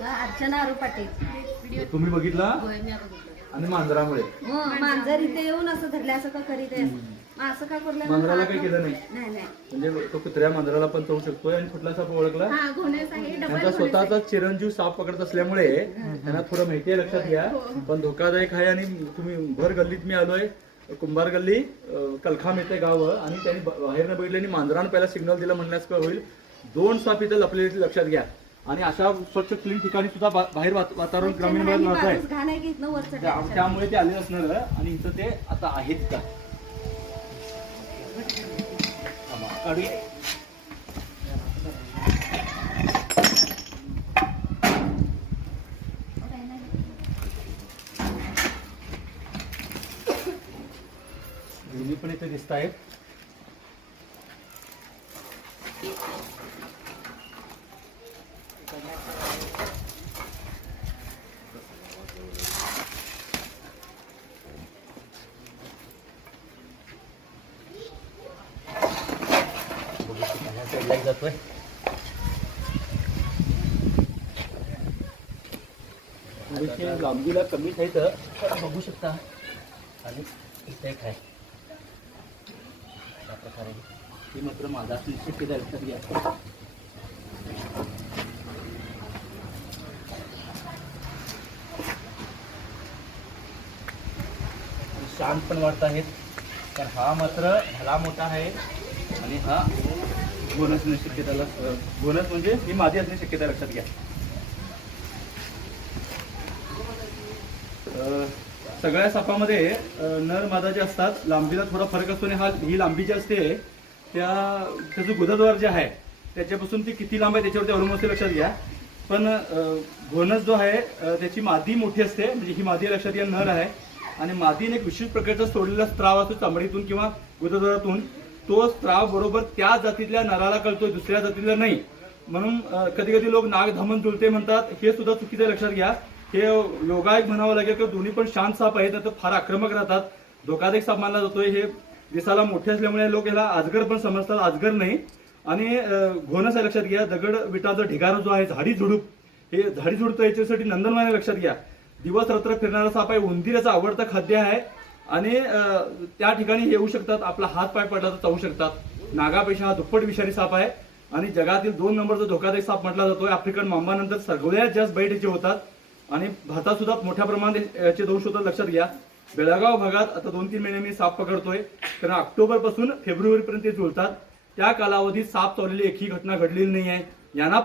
अर्चना अरू पाटील. तुम्ही बघितला होय, मी बघितलं. आणि मांजरामुळे मांजर इथे येऊन असं धरलं असं का करीत आहे असं का करलं. मांजराला काही केलं नाही नाही म्हणजे तो कुत्र्या मांजराला पण चावू शकतोय. आणि कुठला साप ओळखला त्यांचा स्वतःचा चिरंजीव साप पकडत असल्यामुळे त्यांना थोडं माहिती आहे, लक्षात घ्या. पण धोकादायक आहे. आणि तुम्ही भर गल्लीत मी आलोय, कुंभार गल्ली कलखाम येते गाव. आणि त्यांनी बाहेरनं बघितले आणि मांजरानं पहिला सिग्नल दिलं म्हणण्यास काय होईल. 2 साप इथं लपलेले लक्षात घ्या. आणि अशा स्वच्छ क्लीन ठिकाणी सुद्धा बाहेर वातावरण ग्रामीण भागात नव्हतं, त्यामुळे ते आले असणार. आणि इथं ते आता आहेत का काढू. दोन्ही पण इथे दिसत आहेत. जातोय लांबीला कमीच आहे तर बघू शकता. आणि इथे एक आहे अशा प्रकारे. हे मात्र माझा शक्यता लक्षात घ्या. शांत पण वाटत आहेत, तर हा मात्र भला मोठा आहे. आणि हा बोनस शक्यताला बोनस म्हणजे ही मादी असण्याची शक्यता लक्षात घ्या. सगळ्या सापामध्ये नर मादा जे असतात लांबीला थोडा फरक असतो. आणि ही लांबी जी असते त्याचं गुदद्वार जे आहे त्याच्यापासून ती किती लांब आहे त्याच्यावरती अवलंबून असते, लक्षात घ्या. पण बोनस जो आहे त्याची मादी मोठी असते, म्हणजे ही मादी लक्षात घ्या नर आहे. आणि मादीने एक विशिष्ट प्रकारचा सोडलेला स्त्राव असतो चामडीतून किंवा गुदद्वारातून. तो स्त्राव बरोबर त्या जातीतल्या नराला कळतोय, दुसऱ्या जातीतल्या नाही. म्हणून कधी कधी लोक नाग धमन जुलते म्हणतात, हे सुद्धा चुकीचं लक्षात घ्या. हे योगायोग म्हणावं लागेल की दोन्ही पण शांत साप आहेत, तर फार आक्रमक राहतात. धोकादायक साप मानला जातोय. हे दिसायला मोठे असल्यामुळे लोक याला अजगर पण समजतात, अजगर नाही. आणि घोणस आहे लक्षात घ्या. दगड विटाचा ढिगारा जो आहे, झाडी झुडूप, हे झाडी झुडूप याच्यासाठी नंदनवन लक्षात घ्या. दिवस रात्र फिरणारा साप आहे. उंदीर याचं आवडतं खाद्य आहे. आणि त्या ठिकाणी येऊ शकतात, आपला हात पाय पडला तर चावू शकतात. नागापेक्षा हा दुप्पट विषारी साप आहे. आणि जगातील 2 नंबरचा धोकादायक साप म्हटला जातोय. आफ्रिकन मांबानंतर सगळ्यात जास्त बैठ याचे होतात. आणि भारतात सुद्धा मोठ्या प्रमाणात याचे दोष होतात, लक्षात घ्या. बेळगाव भागात आता 2-3 महिने मी साप पकडतोय, कारण ऑक्टोबर पासून फेब्रुवारी पर्यंत ते जुळतात. त्या कालावधीत साप चावलेली एकही घटना घडलेली नाही आहे. यांना